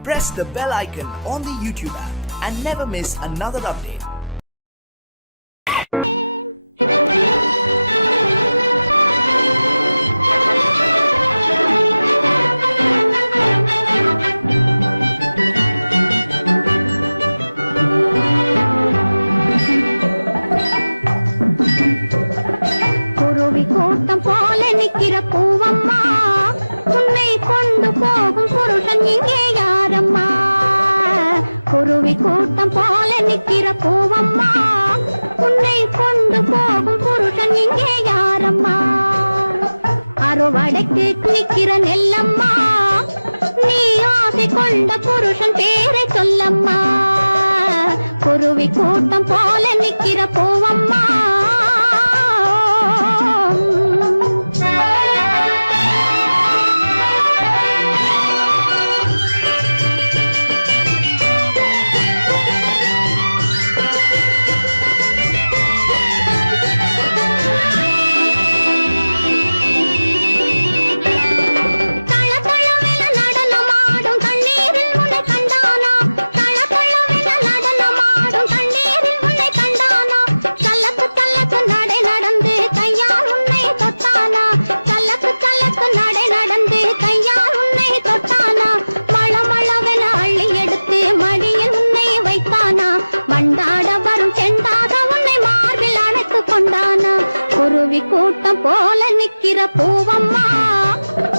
Press the bell icon on the YouTube app and never miss another update. கூட்டம் போல நிக்கிற பூவம்மா, உன்னை கொண்டு போகும் புருஷன் இங்கே யாரம்மா? குருவி கூட்டம் போல நிக்கிற பூவம்மா, உன்னை கொண்டு போகும் புருஷன் இங்கே யாரம்மா? அறுவடைக்கு நிக்கிற நெல்லம்மா, நீ ஆசை கொண்ட புருஷன் பேரை சொல்லம்மா. குருவி கூட்டம் போல நிக்கிற பூவம்மா, கூட்டம் போல நிக்கிற பூவம்மா,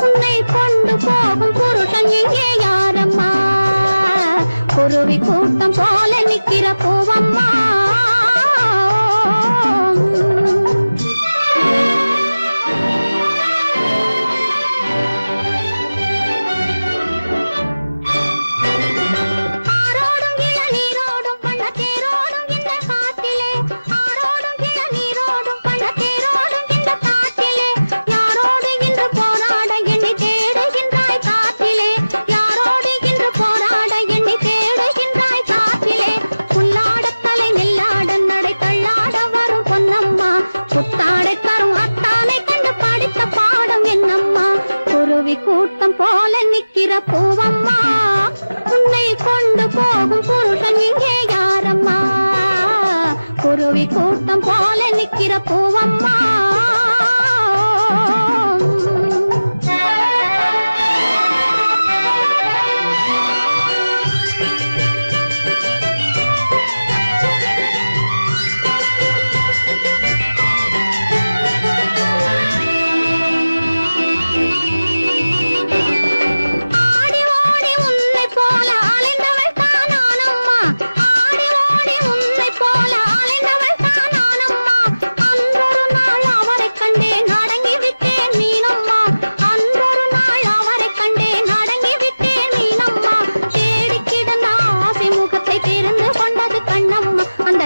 உன்னை கொண்டு போகும் புருஷன் இங்கே யாரம்மா? குருவி கூட்டம் போல நிக்கிற பூவம்மா, கூட்டம் போல நிக்கிற பூவம்மா, உன்னை கொண்டு போகும் புருஷன் இங்கே யாரம்மா? குருவி கூட்டம் போல நிக்கிற பூவம்மா,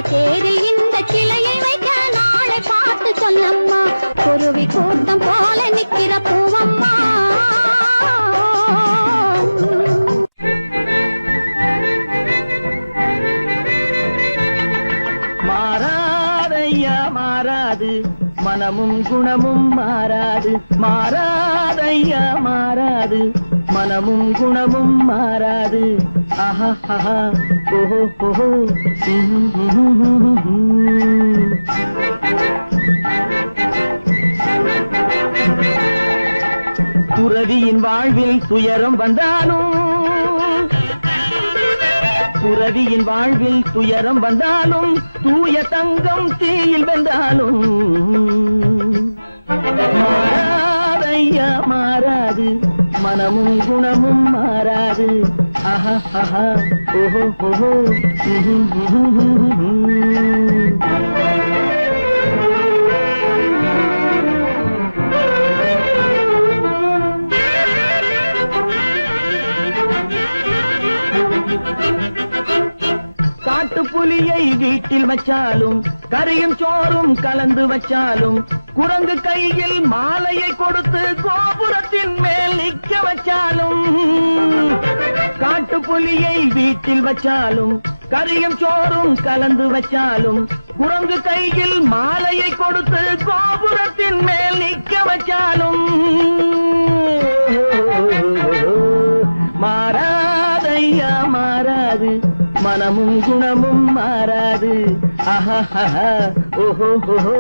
தேரில் இந்த கிளையை வைக்க நாளை பார்த்து சொல்லம்மா. குருவி கூட்டம் போல நிக்கிற பூவம்மா, மாறாதையா மாறாது, மனமும் குணமும் மாறாது. மாறாதையா மாறாது, மனமும் குணமும் மாறாது. ஆஹா ஆஹா ஓஹோ ஓஹோ. துறவியின் வாழ்வில் துயரம் வந்தாலும், துறவியின் வாழ்வில் துயரம் வந்தாலும், தூய தங்கம் தீயில் வென்றாலும் மாறாதையா மாறாது, மனமும் குணமும் மாறாது. ஆஹா ஆஹா ஓஹோ ஓஹோ. காட்டுப்புலியை வீட்டில் வச்சாலும், கறியும் சோறும் கலந்து வச்சாலும், குரங்கு கையில் மாலையை கொடுத்து கோபுரத்தின் மேல் நிக்க வச்சாலும், காட்டுப்புலியை வீட்டில் வச்சாலும், கறியும் சோறும் கலந்து வச்சாலும், குரங்கு கையில் மாலையை கொடுத்து கோபுரத்தின் மேல் நிக்க வச்சாலும் மாறாதை மாறாது மனமும் குணமும் மாறாது ஆஹா ஓஹோ ஓஹோ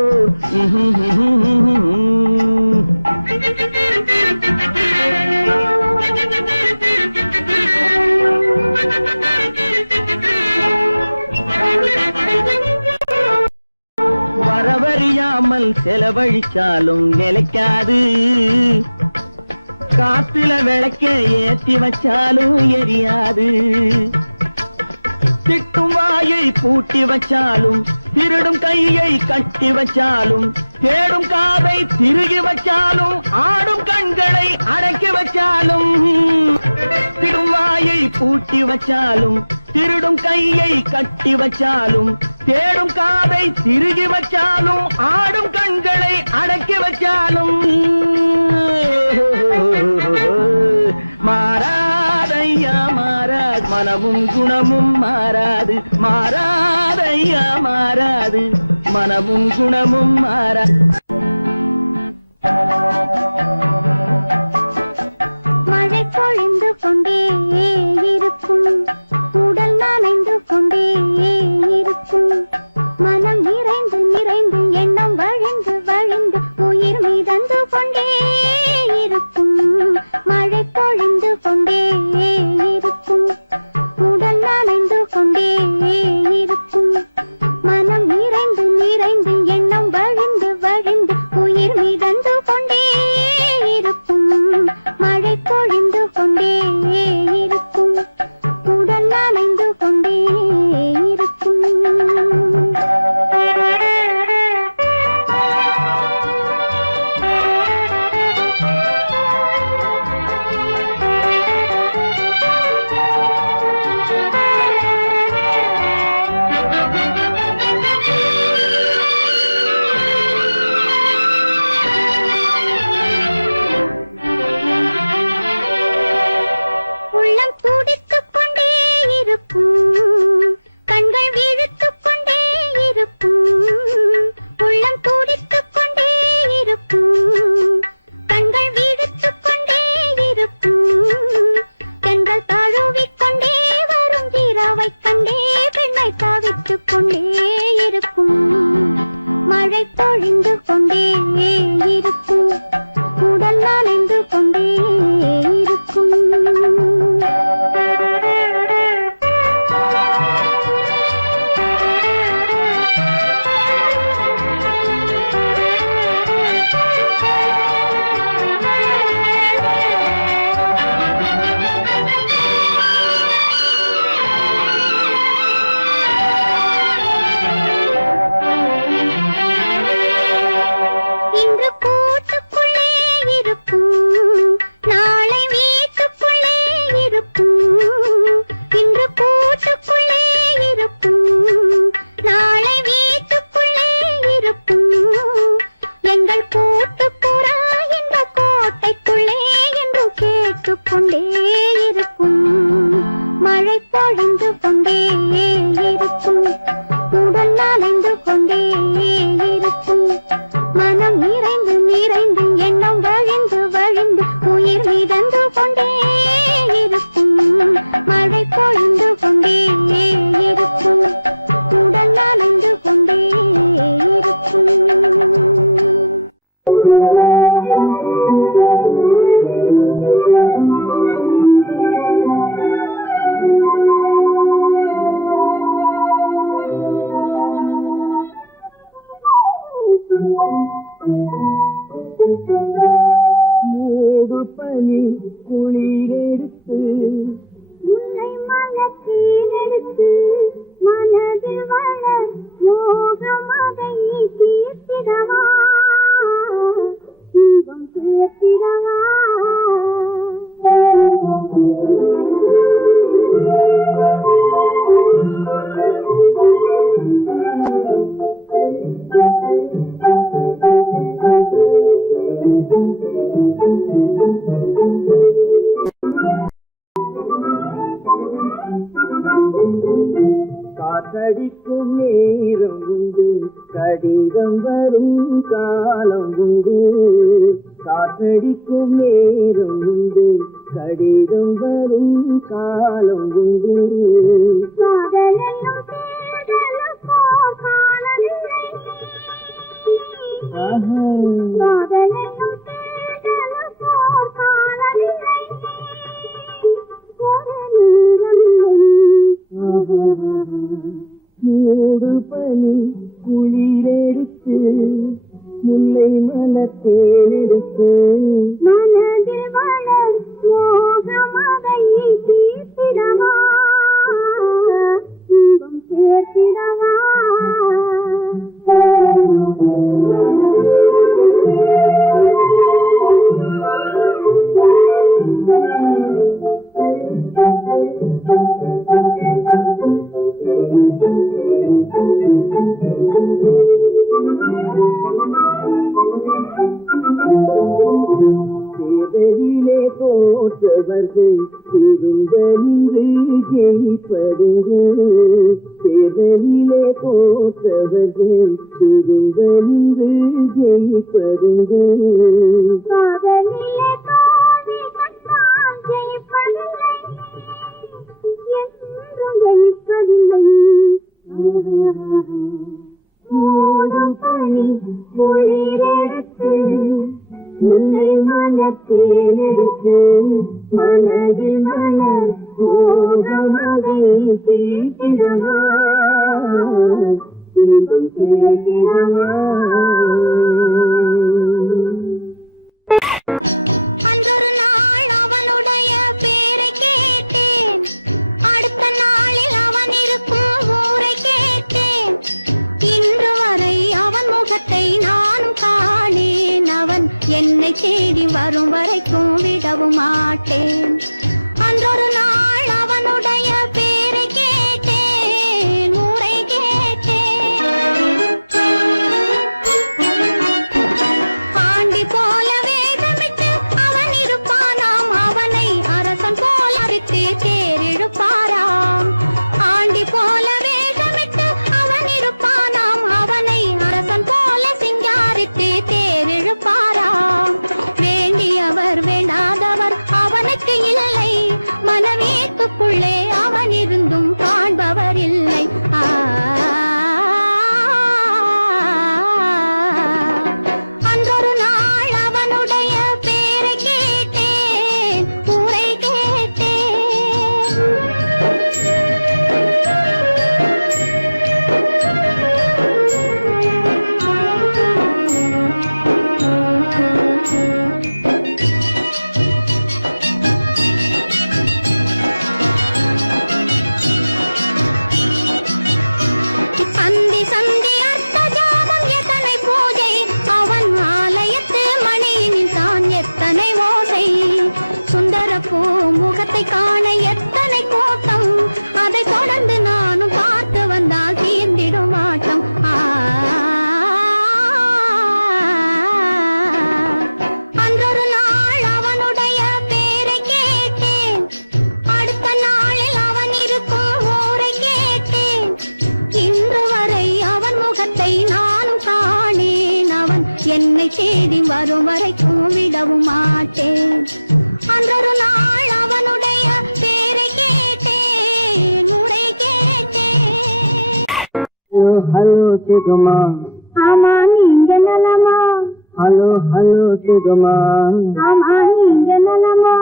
வரவறியாமல் செலவழிச்சாலும் நிலைக்காது காத்துல விளக்க ஏத்தி வச்சாலும் எரியாது திட்டும் வாயை பூட்டி வச்சாலும் திருடும் கையை கட்டி வச்சாலும் தேடும் காதை திருகி வச்சாலும் ஆடும் கண்களை அடக்கி வச்சாலும் திடும் வாயை பூட்டி வச்சாலும் திருடும் கையை கட்டி வச்சாலும் தேடும் காதை திருகி வச்சாலும் ஆடும் கண்களை அடக்கி வச்சாலும் மாறாதையா மாறாது மனமும் குணமும் மாறாது மாறாதையா மாறாது மனமும் குணமும் மாறாது மழை பொழிந்து கொண்டே இருக்கும் உடல் நனைந்து கொண்டே இருக்கும் மனம் நிறைந்து நிறைந்து எண்ணம் வழிந்து வழிந்து உயிர் மீதந்து கொண்டே இருக்கும் மழை பொழிந்து கொண்டே இருக்கும் உடல் நனைந்து கொண்டே இருக்கும் மனம் நிறைந்து நிறைந்து எண்ணம் வழிந்து வழிந்து உயிர் மீதந்து கொண்டே இருக்கும் மழை பொழிந்து கொண்டே இருக்கும் உடல் நனைந்து கொண்டே இருக்கும் உள்ளம் துடித்துக் கொண்டே இருக்கும் கண்கள் விழித்துக் கொண்டே இருக்கும் உள்ளம் துடித்துக் கொண்டே இருக்கும் கண்கள் விழித்துக் கொண்டே இருக்கும் தென்றல் தழுவிக் கொண்டே வரும் இரவைக் கண்டே பெண்ணை தவித்துக் கொண்டே இருக்கும் மழை பொழிந்து கொண்டே இருக்கும் உடல் நனைந்து கொண்டே இருக்கும் இன்று கூட்டுக்குள்ளே இருக்கும் நாளை வீட்டுக்குள்ளே இருக்கும் இன்று கூட்டுக்குள்ளே இருக்கும் நாளை வீட்டுக்குள்ளே இருக்கும் எங்கள் கூட்டுப்புறா இந்த கோட்டைக்குள்ளே என்று கேட்டுக்கொண்டே இருக்கும் மழை பொழிந்து கொண்டே இருக்கும் உடல் நனைந்து கொண்டே இருக்கும் மனம் நிறைந்து நிறைந்து எண்ணம் வழிந்து வழிந்து உயிர் மிதந்து கொண்டே இருக்கும் மழை பொழிந்து கொண்டே இருக்கும் உடல் நனைந்து கொண்டே இருக்கும் மூடு பனி குளிரெடுத்து உன்னை மனத்தீரெடுத்து மனதில் வளர் மோகமதை தீர்த்திடவா தீபம் சேர்த்திடவா காற்றடிக்கும் நேரம் உண்டு கடிதம் வரும் காலம் உண்டு காற்றடிக்கும் நேரம் உண்டு கடிதம் வரும் காலம் உண்டு நின்று ஜெயிப்பது தேர்தலிலே போற்றவர்கள் திரும்ப நின்று ஜெயிப்பது காதலிலே தோல்வி கண்டால் ஜெயிப்பதில்லை என்றும் ஜெயிப்பதில்லை ஓடும் பணி குளிரெடுத்து உன்னை மனத்தேனெடுத்து மனதில் மனம் ஓடமதை பேசிடவா இன்பம் பேசிடவா அன்றொரு நாள் அவனுடைய பேரை கேட்டேன் அடுத்த நாளில் அவன் இருக்கும் ஊரை கேட்டேன் இன்று வரை அவன் முகத்தை நானும் காணேன் அவன் என்னை தேடி வரும் வரைக்கும் விடவும் மாட்டேன் அன்றொரு நாள் அவனுடைய பேரை கேட்டேன் ஊரை கேட்டேன் ஆண்டி போல வேகமிட்டு அவன் இருப்பானாம் அவனை அரசன் போல அரித்து தேரிழுப்பாராம் ஆண்டி போல வேகமிட்டு அவன் இருப்பானாம் அவனை அரசன் போல சிங்காரித்து தேரிழுப்பாராம் வேண்டியவர் வேண்டாதவர் அவனுக்கு இல்லை மனவீட்டுக்குள்ளே அவன் இருந்தும் காண்பவர் இல்லை அன்றொரு நாள் அவனுடைய பேரை கேட்டேன் ஊரை கேட்டேன் சந்தி சந்தி அர்த்த ஜாமம் எத்தனை பூஜை அவன் ஆலயத்து மணியினில் தான் எத்தனை ஓசை சுந்தர பூ முகத்தை காண எத்தனை கூட்டம் அதை தொடர்ந்து நானும் பார்த்து வந்தால் தீர்ந்திடும் ஆட்டம் அன்றொரு நாள் அவனுடைய பேரை கேட்டேன் அடுத்த நாளில் அவன் இருக்கும் ஊரை கேட்டேன் இன்று வரை அவன் முகத்தை நானும் காணேன் அவன் என்னை தேடி வரும் வரைக்கும் விடவும் மாட்டேன் அன்றொரு நாள் அவனுடைய பேரை கேட்டேன் ஊரை கேட்டேன் ஹலோ சிகமா ஆமா நீங்க நலமா ஹலோ ஹலோ சிகமா ஆமா நீங்க நலமா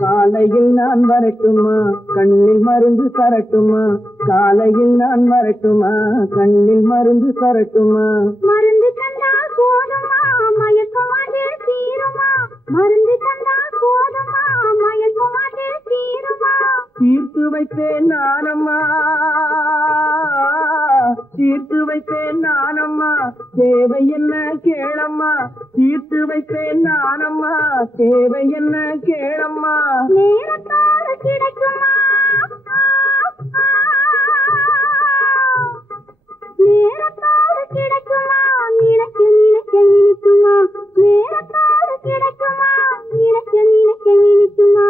காலையில் நான் வரட்டுமா கண்ணில் மருந்து தரட்டுமா காலையில் நான் வரட்டுமா கண்ணில் மருந்து தரட்டுமா மருந்து தந்தால் போதுமா மயக்கம் அது தீருமா மருந்து தந்தால் போதுமா மயக்கம் அது தீருமா தீர்த்து வைப்பேன் நானம்மா தீர்த்து வைப்பேன் நானம்மா தேவை என்ன கேளம்மா தீர்த்து வைப்பேன் நானம்மா தேவை என்ன கேளம்மா நேரத்தோடு கிடைக்குமா நேரத்தோடு கிடைக்குமா நினைக்க நினைக்க இனிக்குமா நேரத்தோடு கிடைக்குமா நினைக்க நினைக்க இனிக்குமா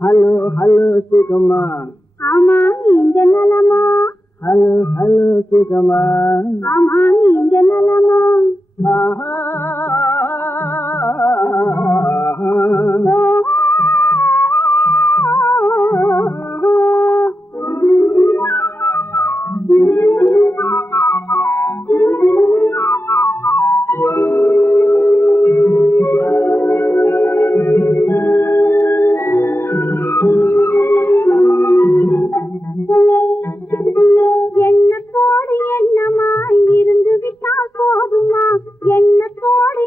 ஹலோ ஹலோ சுகமா ஆமா நீங்க நலமா ஹலோ ஹலோ சுகமா ஆமா நீங்க நலமா எண்ணத்தோடு எண்ணமாய் இருந்து விட்டால் போதுமா எண்ணத்தோடு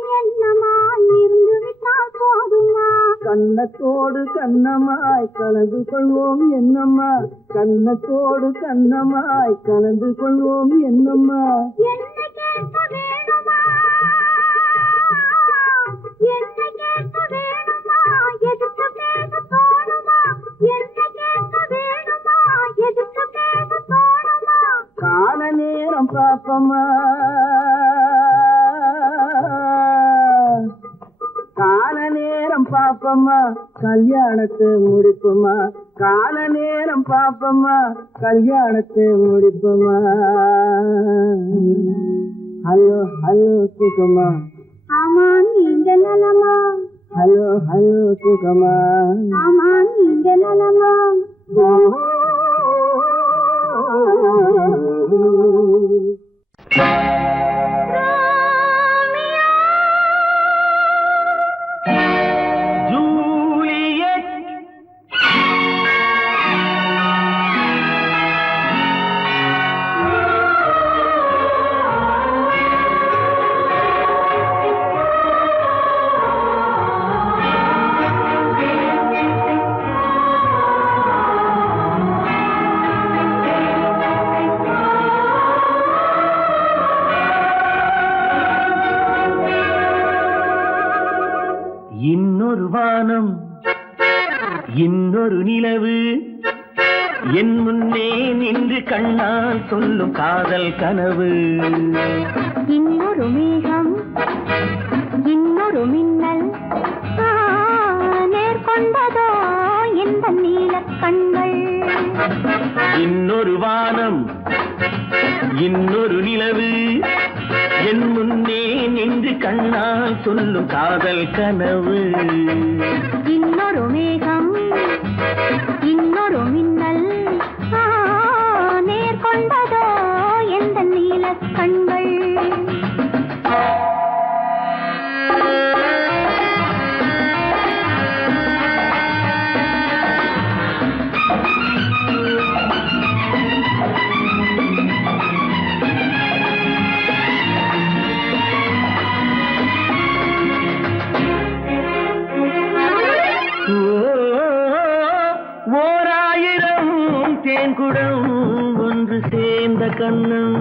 கலந்து கொள்வோம் என்னம்மா கண்ணத்தோடு கண்ணமாய் கலந்து கொள்வோம் என்னம்மா என்னை கேட்க வேணுமா என்னை கேட்க வேணுமா எதுக்கு பேச தோணுமா என்னை கேட்க வேணுமா எதுக்கு பேச தோணுமா கால நேரம் பாப்பம்மா கால நேரம் பாப்பம்மா கல்யாணத்தை முடிப்புமா கால நேரம் பாப்பம்மா கல்யாணத்தை முடிப்புமா ஹலோ ஹலோ சுகமா ஆமா நீங்க நலமா ஹலோ ஹலோ சுகமா ஆமா நீங்க நலமா இன்னொரு வானம் இன்னொரு நிலவு என் முன்னே நின்று கண்ணால் சொல்லும் காதல் கனவு இன்னொரு மேகம் இன்னொரு மின்னல் நேர்கொண்டதோ இந்த நீல கண்கள் இன்னொரு வானம் இன்னொரு நிலவு என் முன்னே நின்று கண்ணால் சொல்லும் காதல் கனவு இன்னொரு மேகம் இன்னொரு மின்னல் நேர்கொண்டதோ எந்த நீல கண்கள் தேன்குடம் ஒன்று சேர்ந்த கண்ணம்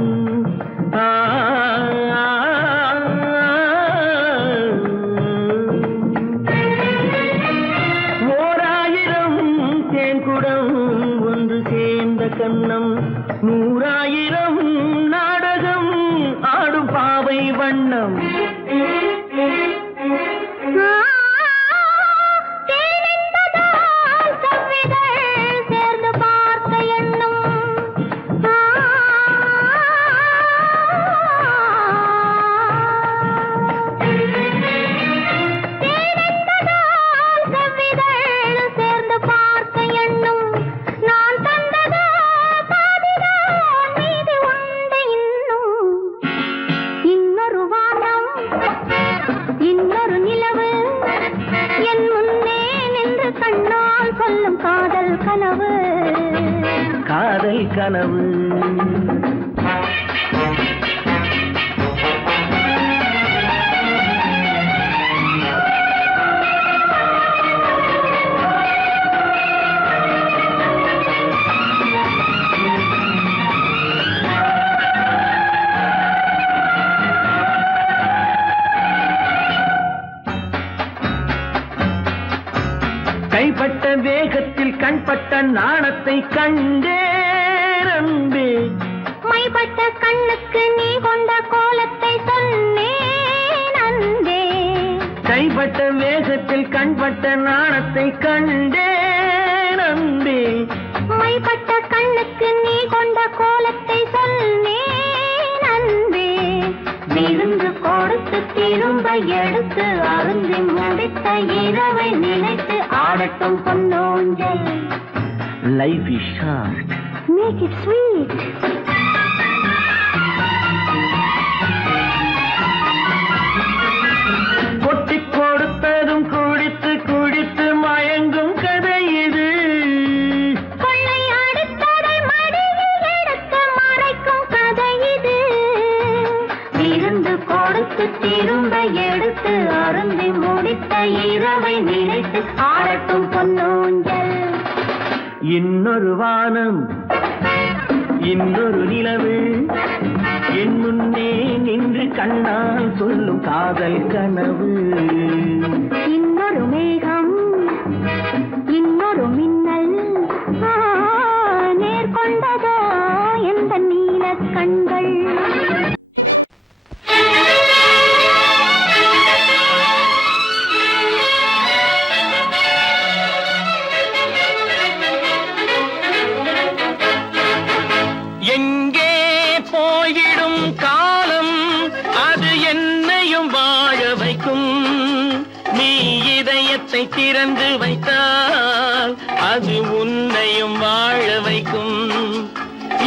ஓராயிரம் தேன்குடம் ஒன்று சேர்ந்த கண்ணம் 100,000 நாடகம் ஆடும் பாவை வண்ணம் காதல் கனவு கைப்பட்ட வேகத்தில் கண்பட்ட நாணத்தை கண்டேரம்பே மைப்பட்ட கண்ணுக்கு நீ கொண்ட கோலத்தை சொன்னேன் அன்பே கைப்பட்ட வேகத்தில் கண்பட்ட நாணத்தை கண்டேன் அன்பே மைப்பட்ட கண்ணுக்கு நீ கொண்ட கோலத்தை சொன்னேன் அன்பே விருந்து கொடுத்து திரும்ப எடுத்து அருந்தி முடித்த இரவை நினைத்து ஆடட்டும் பொன்னோஞ்சல் life is short make it sweet கொட்டி கொடுத்ததும் குடித்து குடித்து மயங்கும் கதை இது கொள்ளை அடித்ததை மடியில் எடுத்து மறைக்கும் கதை இது விருந்து கொடுத்து திரும்ப எடுத்து அருந்தி முடித்த இரவை நினைத்து ஆடட்டும் பொன்னோஞ்சல் இன்னொரு வானம் இன்னொரு நிலவு என் முன்னே நின்று கண்ணால் சொல்லும் காதல் கனவு. இன்னொரு மேகம் இன்னொரு மின்னல் நேர்கொண்டதோ எந்த நீல கண்கள். எங்கே போய்விடும் காலம் அது என்னையும் வாழ வைக்கும். நீ இதயத்தை திறந்து வைத்தால் அது உன்னையும் வாழ வைக்கும்.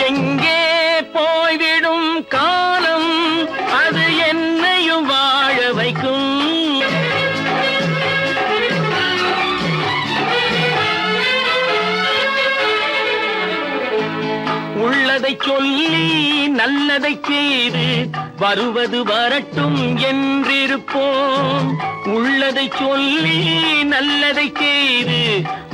எங்கே போய்விடும் காலம் அது என்னையும் வாழ வைக்கும். உள்ளதை சொல்லி நல்லதை செய்து வருவது வரட்டும் என்றிருப்போம். உள்ளதை சொல்லி நல்லதை செய்து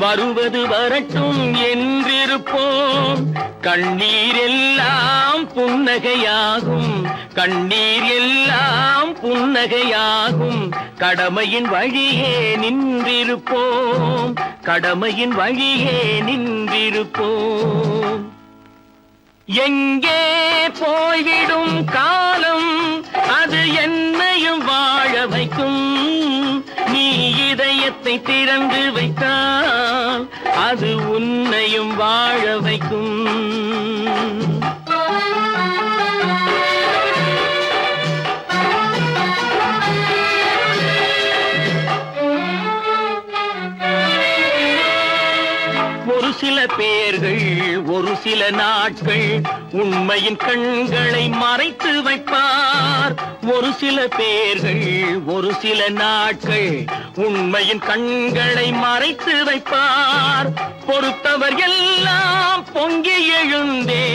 வருவது வரட்டும் என்றிருப்போம். கண்ணீர் எல்லாம் புன்னகையாகும், கண்ணீர் எல்லாம் புன்னகையாகும். கடமையின் வழியே நின்றிருப்போம், கடமையின் வழியே நின்றிருப்போம். எங்கே போய்விடும் காலம் அது என்னையும் வாழ வைக்கும். நீ இதயத்தை திறந்து வைத்தால் அது உன்னையும் வாழ வைக்கும். ஒரு சில பேர்கள் ஒரு சில நாட்கள் உண்மையின் கண்களை மறைத்து வைப்பார். ஒரு சில பேர்கள் ஒரு சில நாட்கள் உண்மையின் கண்களை மறைத்து வைப்பார். பொறுத்தவர் எல்லாம் பொங்கி எழுந்தே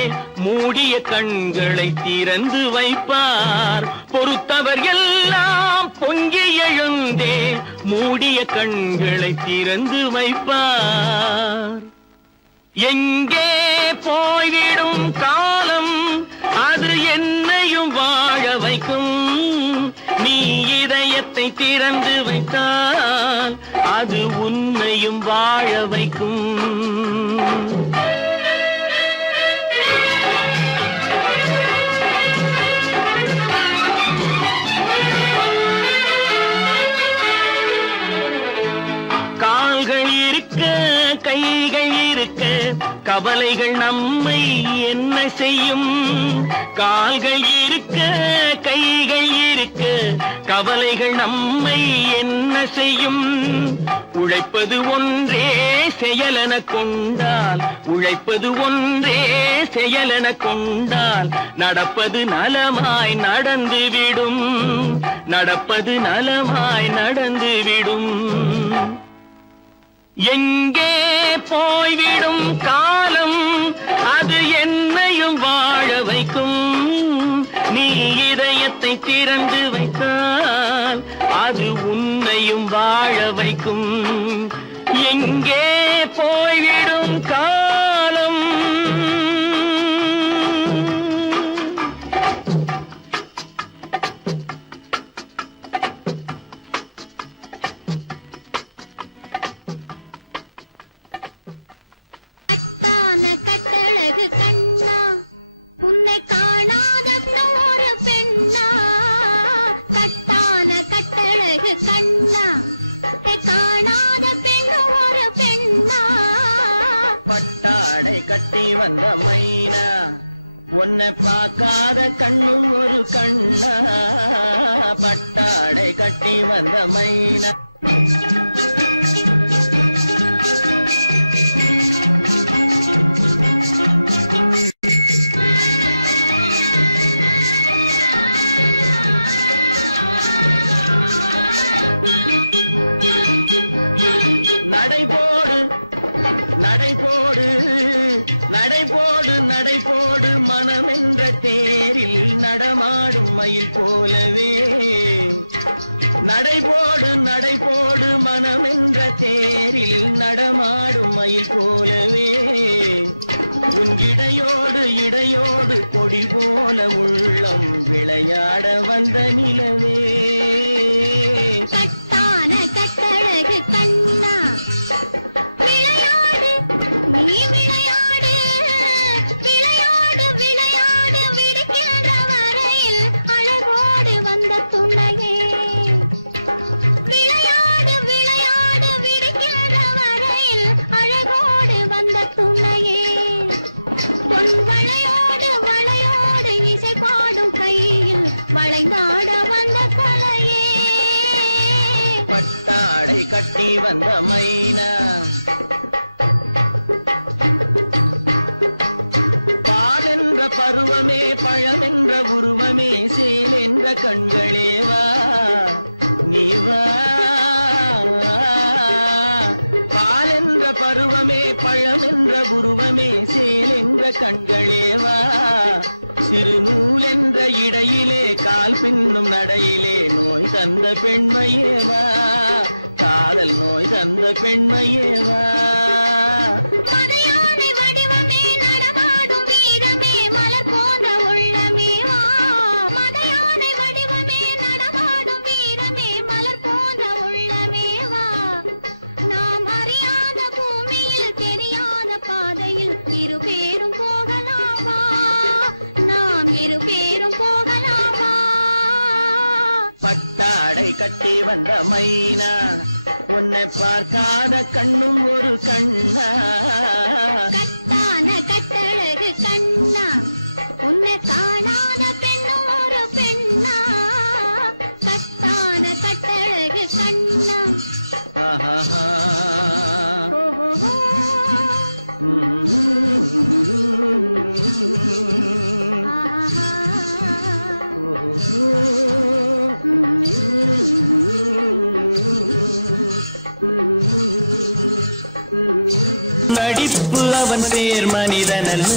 மூடிய கண்களை திறந்து வைப்பார். பொறுத்தவர் எல்லாம் பொங்கி எழுந்தே மூடிய கண்களை திறந்து வைப்பார். எங்கே போய்விடும் காலம் அது என்னையும் வாழ வைக்கும். நீ இதயத்தை திறந்து வைத்தால் அது உன்னையும் வாழ வைக்கும். கால்கள் இருக்க கைகள் இருக்க கவலைகள் நம்மை என்ன செய்யும். கால்கள் இருக்க கைகள் இருக்க கவலைகள் நம்மை என்ன செய்யும். உழைப்பது ஒன்றே செயலென கொண்டால், உழைப்பது ஒன்றே செயலென கொண்டால் நடப்பது நலமாய் நடந்துவிடும், நடப்பது நலமாய் நடந்துவிடும். எங்கே போய்விடும் காலம் அது என்னையும் வாழ வைக்கும். நீ இதயத்தை திறந்து வைத்தால் அது உன்னையும் வாழ வைக்கும். எங்கே போய்விடும் காலம் கட்டழகு கண்ணா உன்னை காணாத ஒரு பெண்ணா. கட்டான கட்டழகு கண்ணா காணாத பெண் ஒரு பெண்ணா. பட்டாடை கட்டி வந்த மைனா உன்னை பார்க்காத கண்ணும் ஒரு கண்ணா. பட்டாடை கட்டி வந்த மைனா நடைபோடு நடைபோடு நடைபோடு நடைபோடு மனமென்ற தேரில் நடமாடும் மயில் போலவே நடைபோடு நடைபோடு மனமென்ற தேரில் நடமாடும் மயில் போலவே உன் இடையோடு இடையோடு கொடி போல உள்ளம் விளையாட வந்த நிலவே. கட்டான கட்டழகு கண்ணா விளையாடு நீ விளையாடு விளையாடு விளையாடு விடுக்கின்ற வரையில் அழகோடு வந்த துணையே. விளையாடு விளையாடு விடுக்கின்ற வரையில் அழகோடு வந்த துணையே. பொன் வளையோடு வளையோடு இசை பாடும் கையில் வளைந்தாட வந்த கலையே. பட்டாடை கட்டி வந்த மைனா பால் என்ற பருவமே பழம் என்ற உருவமே சேல் என்ற கண்களே வா நீ வா. பால் என்ற பருவமே பழம் என்ற உருவமே சேல் என்ற கண்களே வா. சிறுநூல் என்ற இடையிலே கால் பின்னும் நடையிலே நோய் தந்த பெண்மையே வா. காதல் நோய் தந்த பெண்மையே வா. மதையானை வடிவமே நடமாடும் வீரமே மலர் போன்ற உள்ளமே வா. மதையானை வடிவமே நடமாடும் வீரமே மலர் போன்ற உள்ளமே வா. நாம் அறியாத பூமியில் தெரியாத பாதையில் இருபேரும் போகலாமா. நாம் இருபேரும் போகலாமா. பட்டாடை கட்டி வந்த மைனா உன்னை பார்க்காத கண்ணும் ஒரு கண்ணா. கட்டான கட்டழகு கண்ணா உன்னை காணாத பெண்ணும் ஒரு பெண்ணா. கட்டான கட்டழகு கண்ணா. ஆஹா. ஓஹோ. ஆஹா. நடிப்பு அவன் பேர் மனிதனல்ல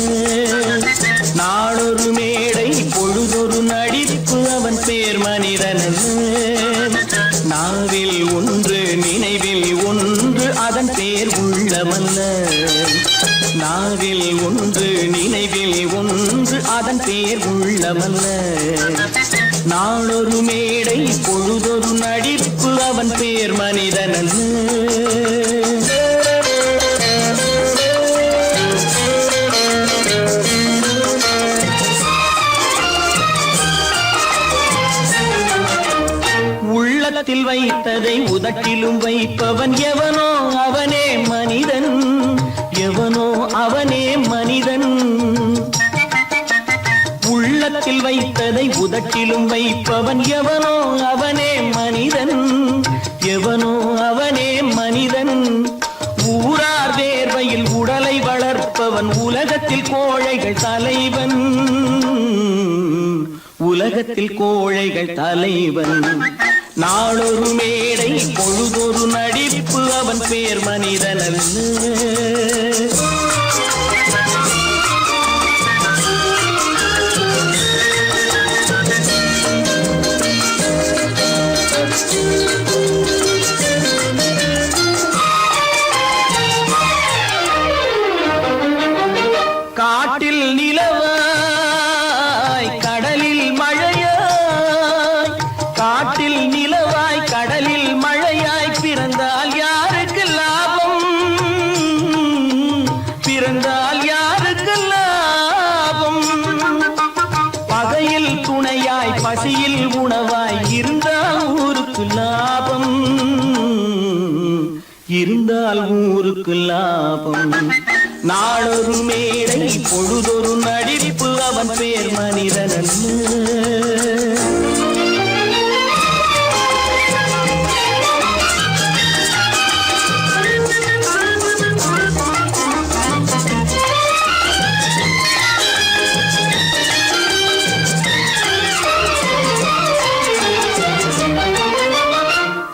நாளொரு மேடை பொழுதொரு நடிப்பு அவன் பேர் மனிதனல்ல. நாவில் ஒன்று நினைவில் ஒன்று அதன் பேர் உள்ளமல்ல. நாவில் ஒன்று நினைவில் ஒன்று அதன் பேர் உள்ளமல்ல. நாளொரு மேடை பொழுதொரு நடிப்பு அவன் பேர் மனிதனல்ல. உள்ளத்தில் வைத்ததை உதட்டிலும் வைப்பவன் எவனோ அவனே மனிதன். எவனோ அவனே மனிதன். உள்ளத்தில் வைத்ததை உதட்டிலும் வைப்பவன் எவனோ அவனே மனிதன். எவனோ அவனே மனிதன். ஊரார் வேர்வையில் உடலை வளர்ப்பவன் உலகத்தில் கோழைகள் தலைவன். உலகத்தில் கோழைகள் தலைவன். நாளொரு மேடை பொழுதொரு நடிப்பு அவன் பேர் மனிதனல்ல. காட்டில் நிலவாய் கடலில் மழையாய். காட்டில் நிலவாய் கடலில் மழையாய் பிறந்தால் யாருக்கு லாபம். பிறந்தால் யாருக்கு லாபம். பகையில் துணையாய் பசியில் உணவாய் இருந்தால் ஊருக்கு லாபம். இருந்தால் ஊருக்கு லாபம். நாளொரு மேடை பொழுதொரு நடிப்பு அவன் பேர் மனிதனல்ல.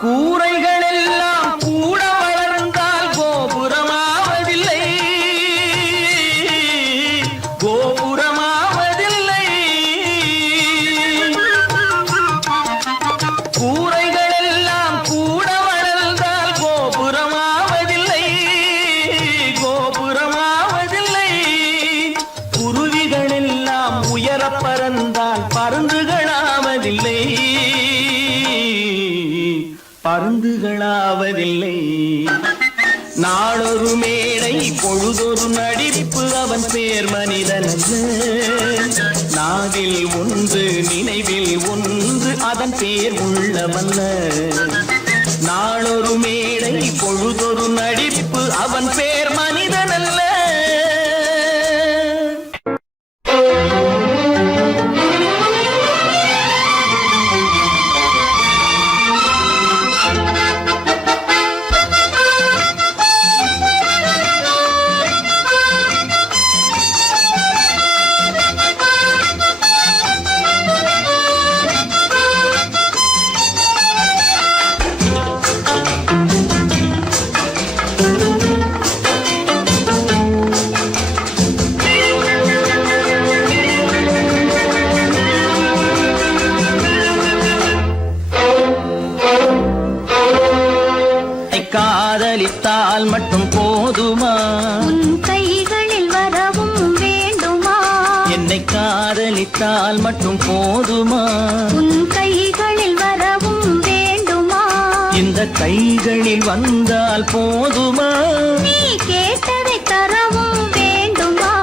கூரைகள் எல்லாம் கூட வளர்ந்தால் கோபுரமாவதில்லை. கோபுரமாவதில்லை. நாளொரு மேடை பொழுதொரு நடிப்பு அவன் பேர் மனிதனல்ல. நாவில் ஒன்று நினைவில் ஒன்று அதன் பேர் உள்ளவல்ல. நாளொரு மேடை பொழுதொரு நடிப்பு அவன் பேர் மனிதனல்ல. காதலித்தால் மட்டும் போதுமா? உன் கைகளில் வரவும் வேண்டுமா? என்னை காதலித்தால் மட்டும் போதுமா? உன் கைகளில் வரவும் வேண்டுமா? இந்த கைகளில் வந்தால் போதுமா? நீ கேட்டதை தரவும் வேண்டுமா?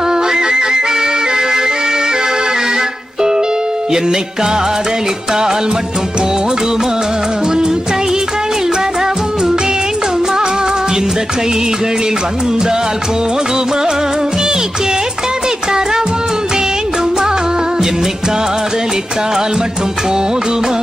என்னை காதலித்தால் மட்டும் போதுமா? உன் கைகளில் வரவும் வேண்டுமா? இந்த கைகளில் வந்தால் போதுமா? நீ கேட்டதை தரவும் வேண்டுமா? என்னை காதலித்தால் மட்டும் போதுமா?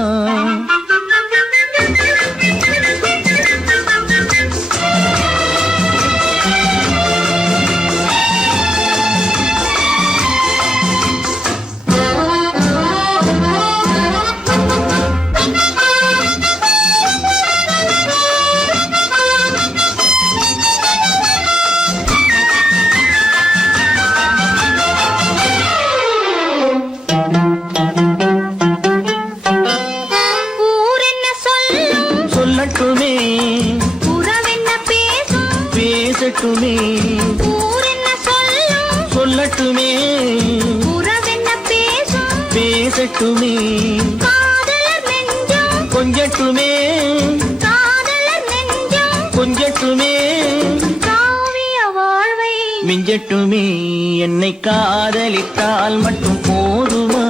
சொல்லட்டுமே உறவென்ன பேசும் பேசட்டுமே. ஊரென்ன சொல்லும் சொல்லட்டுமே உறவென்ன பேசும் பேசட்டுமே. காதலர் நெஞ்சம் கொஞ்சட்டுமே காதலர் நெஞ்சம் கொஞ்சட்டுமே. காவிய வாழ்வை மிஞ்சட்டுமே. என்னை காதலித்தால் மட்டும் போதுமா?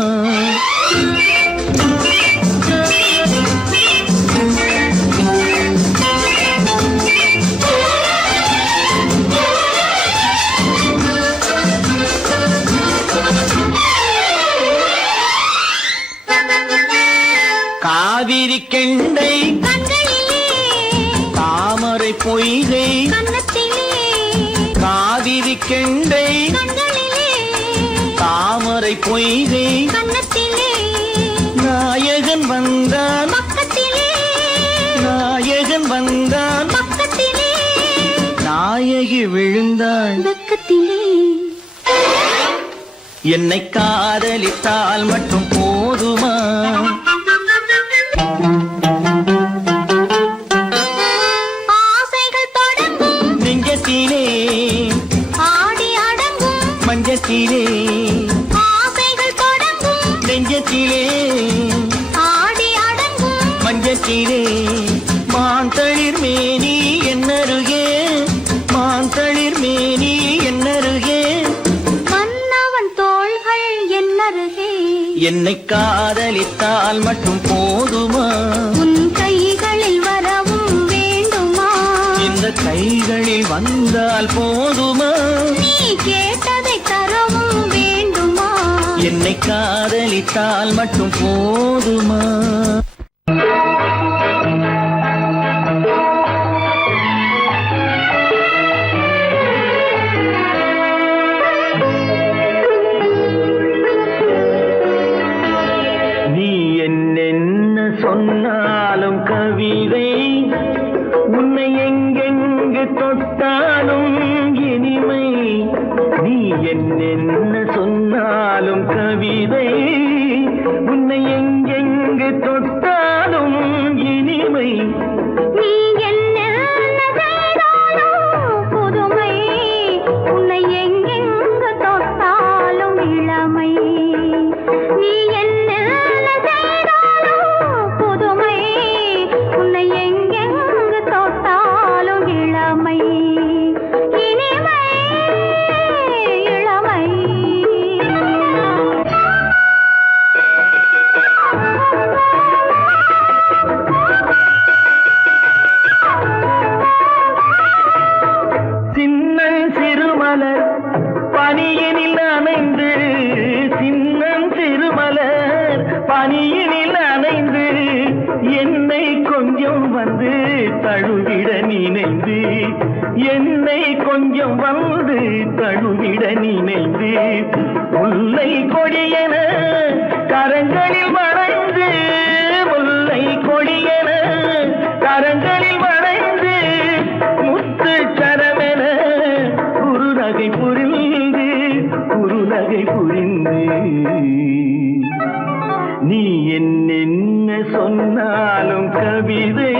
காவிரி கெண்டை கண்களிலே தாமரை பொய்கை கன்னத்திலே காவிரி கெண்டை கண்களிலே தாமரை பொய்கை கன்னத்திலே நாயகன் வந்தான் பக்கத்திலே நாயகன் வந்தான் பக்கத்திலே நாயகி விழுந்தாள் பக்கத்திலே. என்னை காதலித்தால் மட்டும் போதுமா? ஆசைகள் தொடங்கும் நெஞ்சத்திலே ஆடி அடங்கும் மஞ்சத்திலே. ஆசைகள் தொடங்கும் நெஞ்சத்திலே ஆடி அடங்கும் மஞ்சத்திலே. மாந்தளிர் மேனி என்னருகே மாந்தளிர் மேனி என்னருகே. மன்னவன் தோள்கள் என்னருகே. என்னை காதலித்தால் மட்டும் போதுமா? உன் கைகளில் வரவும் வேண்டுமா? இந்த கைகளில் வந்தால் போதுமா? நீ கேட்டதை தரவும் வேண்டுமா? என்னை காதலித்தால் மட்டும் போதுமா? நீ என்னென்ன சொன்னாலும் கவிதை உன்னை எங்கெங்கு தொட்டாலும் இனிமை. நீ என்னென்ன சொன்னாலும் கவிதை உன்னை எங்கெங்கு தொட்டாலும் இனிமை. நீ என்ன செய்தாலும் புதுமை, உன்னை எங்கெங்கு தொட்டாலும் இளமை. நீ என்ன செய்தாலும் புதுமை, உன்னை எங்கெங்கு தொட்டாலும் இளமை. தழுவிட நினைந்து என்னை கொஞ்சம் வந்து தழுவிட நினைந்து முல்லை கொடியன கரங்களில் வளைந்து முல்லை கொடியன கரங்களில் வளைந்து முத்து சரமென குறுநகை புரிந்து நீ என்ன சொன்னாலும் கவிதை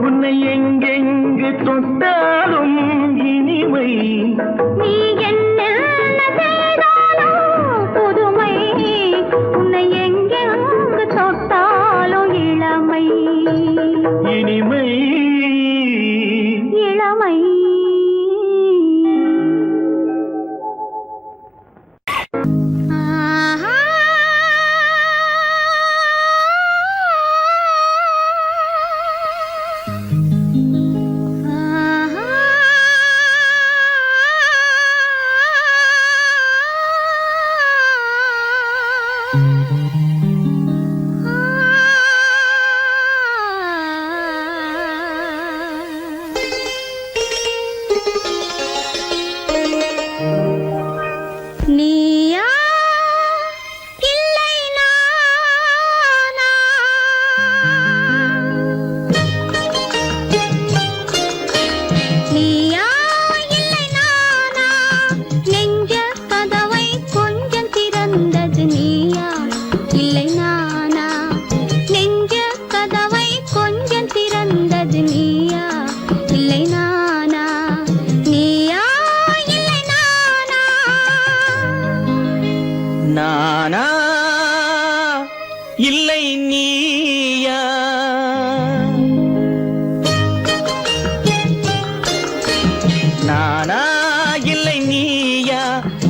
உன்னை எங்கெங்கு தொட்டாலும் இனிமை.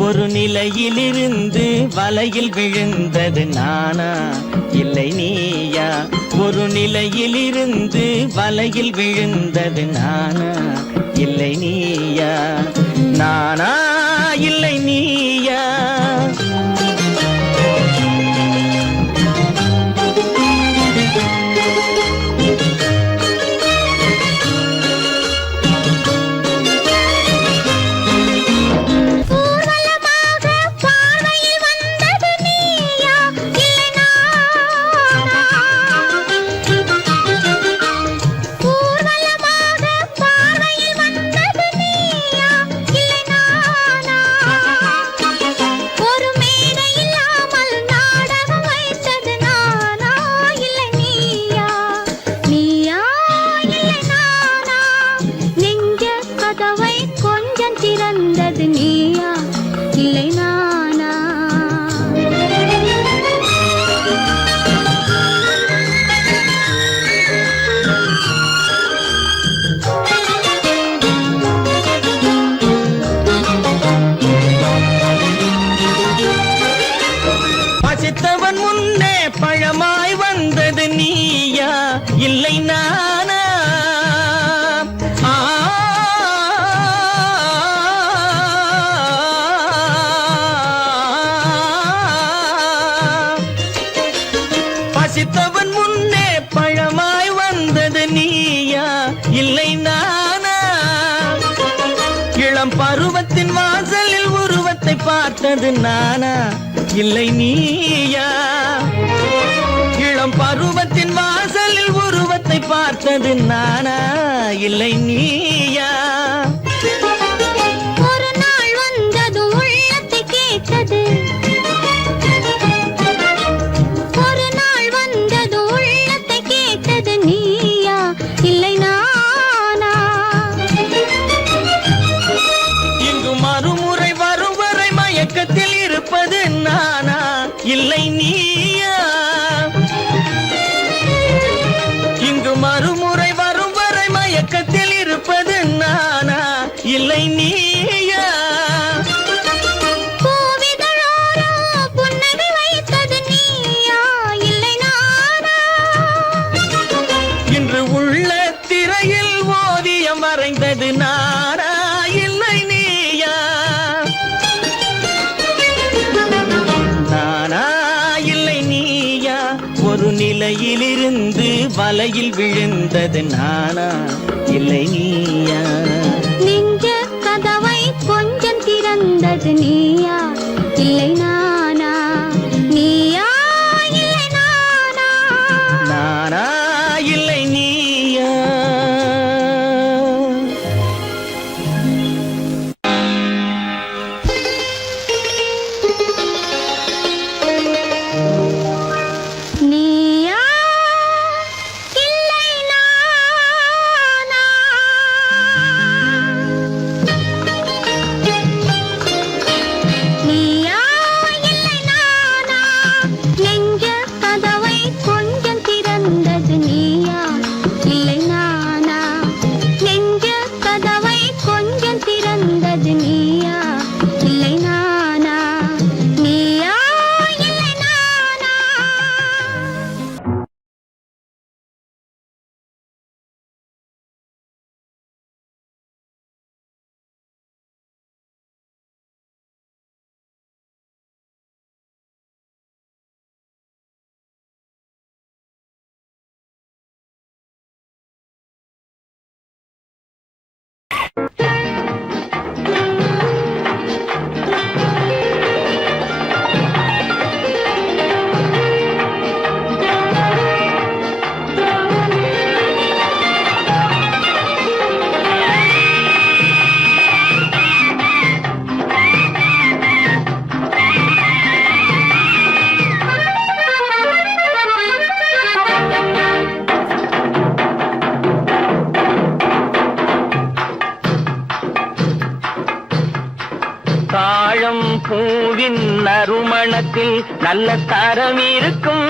ஒரு நிலையிலிருந்து வலையில் விழுந்தது நானா இல்லை நீயா? ஒரு நிலையிலிருந்து வலையில் விழுந்தது நானா இல்லை நீயா? நானா இல்லை நீயா? இல்லை நானா பசித்தவன் முன்னே பழமாய் வந்தது நீயா இல்லை நானா இளம் பருவத்தின் வாசலில் உருவத்தை பார்த்தது நானா இல்லை நீயா இளம் பருவத்தின் வாசலில் உருவத்தை பார்த்தது நானா இல்லை நீயா ஒரு நாள் வந்தது உள்ளத்தை கேட்டது ஒரு நாள் வந்தது உள்ளத்தை கேட்டது நீயா இல்லை நானா இங்கு மறுமுறை வரும் வரை மயக்கத்தில் இருப்பது நானா இல்லை நீயா இங்கு மறுமுறை வரும் வரை மயக்கத்தில் இருப்பது நானா இல்லை நீயா பூவிதழோரோ புன்னகை வைத்தது நீயா இல்லை நானா இன்று உள்ள திரையில் ஓவியம் வரைந்தது நானா இல்லை நீயா நானா இல்லை நீயா ஒரு நிலையிலிருந்து வலையில் விழுந்தது நானா இல்லை நீயா நெஞ்ச கதவை கொஞ்சம் திறந்தது நீயா இல்லை நானா நீயா இல்லை நானா நானா இல்லை நீயா நீயா இல்லை நானா நீயா இல்லை நானா நெஞ்ச கதவை கொஞ்சம் திறந்தது நீயா இல்லை நானா நெஞ்ச கதவை கொஞ்சம் திறந்தது நீயா இல்லை நானா நீயா இல்லை நானா தாழம் பூவின் நறுமணத்தில் நல்ல தரம் இருக்கும்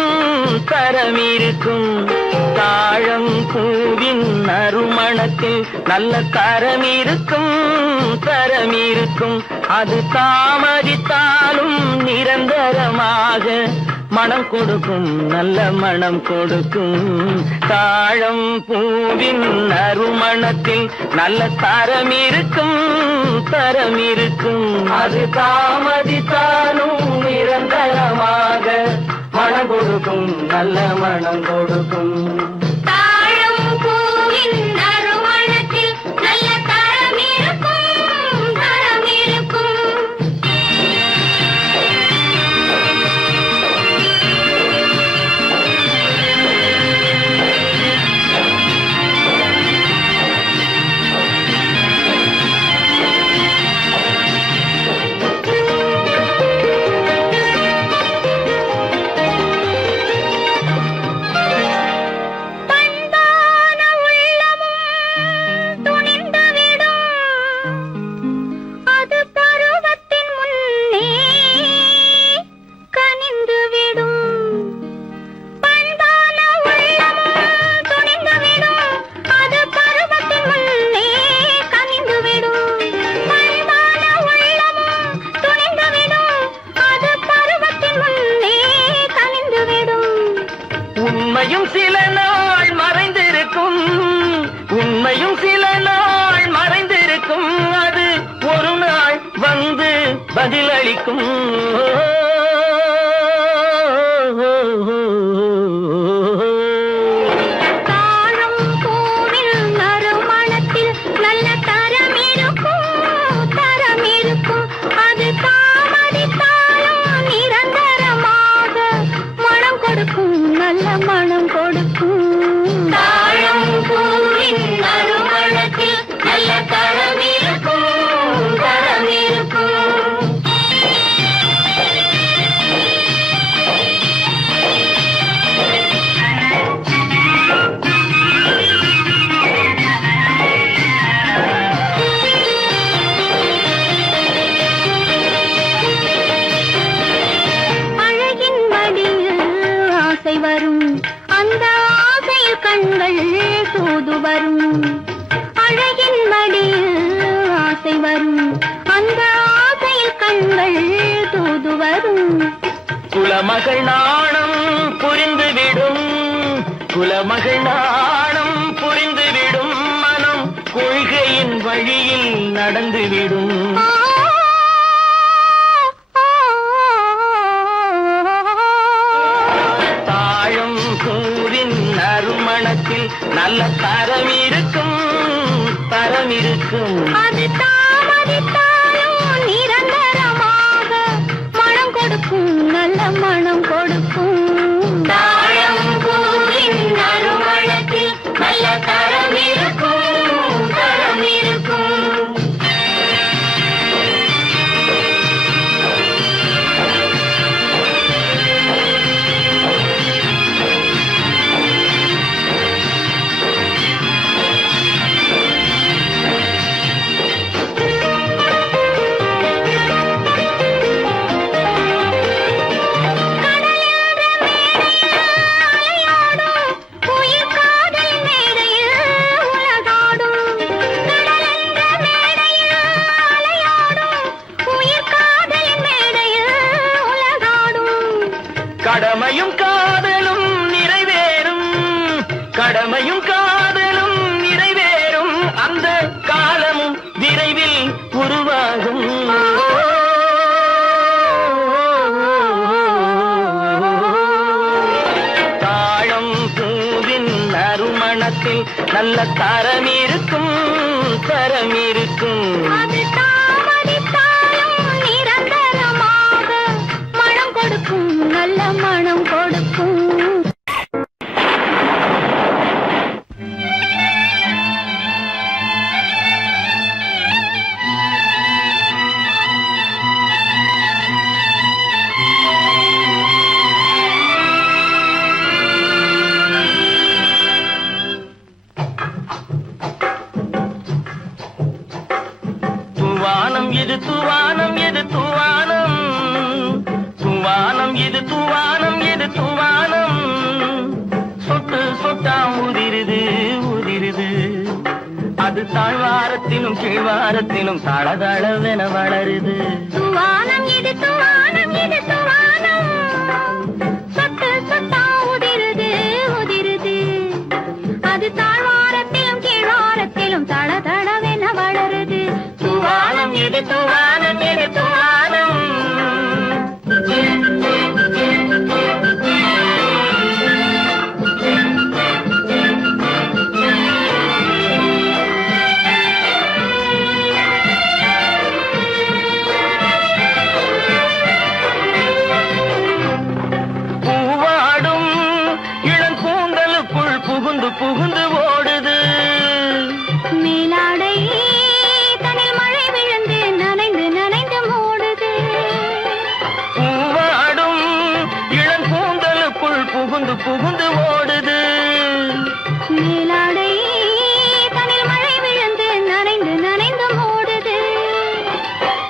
தாழம் பூவின் நறுமணத்தில் நல்ல தரம் இருக்கும் அது தாமதித்தாலும் நிரந்தரமாக மனம் கொடுக்கும் நல்ல மனம் கொடுக்கும் தாழம் பூவின் நறுமணத்தில் நல்ல தரம் இருக்கும் அது தாமதித்தாலும் நிரந்தரமாக மனம் கொடுக்கும் நல்ல மனம் கொடுக்கும் தாழம் பூவின் நறுமணத்தில் நல்ல தரம் இருக்கும் இருக்கும் தாழம் பூவில் நறுமணத்தில் நல்ல தரம் இருக்கும் அது தாமதித்தாலும் நிரந்தரமாக மனம் கொடுக்கும் நல்ல மனம் கொடுக்கும் தாழம் பூவின் நறுமணத்தில் நல்ல தரம் இருக்கும் அழகின் மடியில் ஆசை வரும் அந்த ஆசையில் கண்கள் தூது வரும் அழகின் மடியில் ஆசை வரும் அந்த ஆசையில் கண்கள் தூது வரும் குலமகள் நாணம் புரிந்துவிடும் குலமகள் நாணம் புரிந்துவிடும் மனம் கொள்கையின் வழியில் நடந்துவிடும் தாழம் சூரின் நறுமணத்தில் நல்ல தரம் இருக்கும் அது தாமதித்தாலும் நிரந்தரமாக மனம் கொடுக்கும் நல்ல மனம் கொடுக்கும் தாழம் பூவின் நறுமணத்தில் நல்ல தரம் இருக்கும் கடமையும் காதலும் நிறைவேறும் அந்த காலமும் விரைவில் உருவாகும் தாழம் பூவின் நறுமணத்தில் நல்ல தரம் இருக்கும் அது தாமதித்தாலும் நிரந்தரமாக மனம் கொடுக்கும் நல்ல மனம் கொடுக்கும் இது தூவானம் இது தூவானம் தூவானம் இது தூவானம் இது தூவானம் சொட்டு சொட்டா உதிருது உதிருது அது தாழ்வாரத்திலும் கீழ்வாரத்திலும் தளதளவென வளருது தூவானம் இது தூவானம் இது தூவானம் சொட்டு சொட்டா உதிருது உதிருது அது தாழ்வாரத்திலும் கீழ்வாரத்திலும் தளதளவென வளருது தூவானம் இது தூவானம் இது தூவானம் பூவாடும் இளங்கூந்தலுக்குள் புகுந்து புகுந்து ஓடுது மேலாடை தனில் மழை விழுந்து நனைந்து நனைந்து மூடுது பூவாடும் இளங்கூந்தலுக்குள் புகுந்து புகுந்து ஓடுது மேலாடை தனில் மழை விழுந்து நனைந்து நனைந்து மூடுது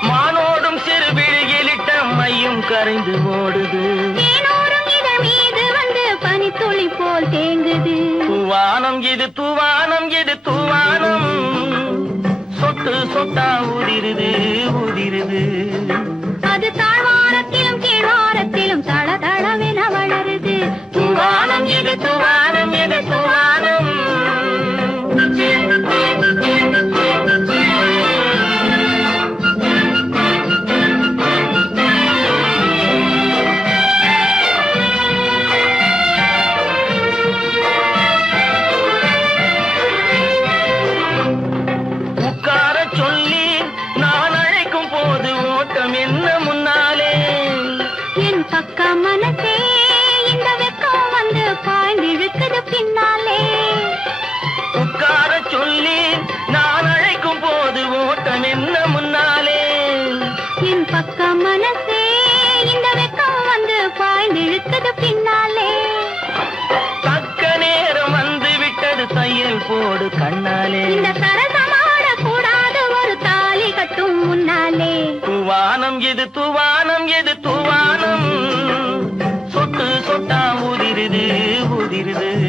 மானோடும் சிறு விழியிலிட்ட மையும் கரைந்து ஓடுது ஏனோரும் இதழ் மீது வந்து பனித்துளி போல் தேங்குது தூவானம் இது தூவானம் இது தூவானம் சொட்டு சொட்டா உதிருது உதிருது அது தாழ்வாரத்திலும் கீழ்வாரத்திலும் தளதளவென வளருது தூவானம் இது தூவானம் இது தூவானம் போடு கண்ணாலே. இந்த சரசமாட கூடாது ஒரு தாலி கட்டும் முன்னாலே. தூவானம் எது தூவானம் எது தூவானம் சொட்டு சொட்டா உதிருது உதிருது.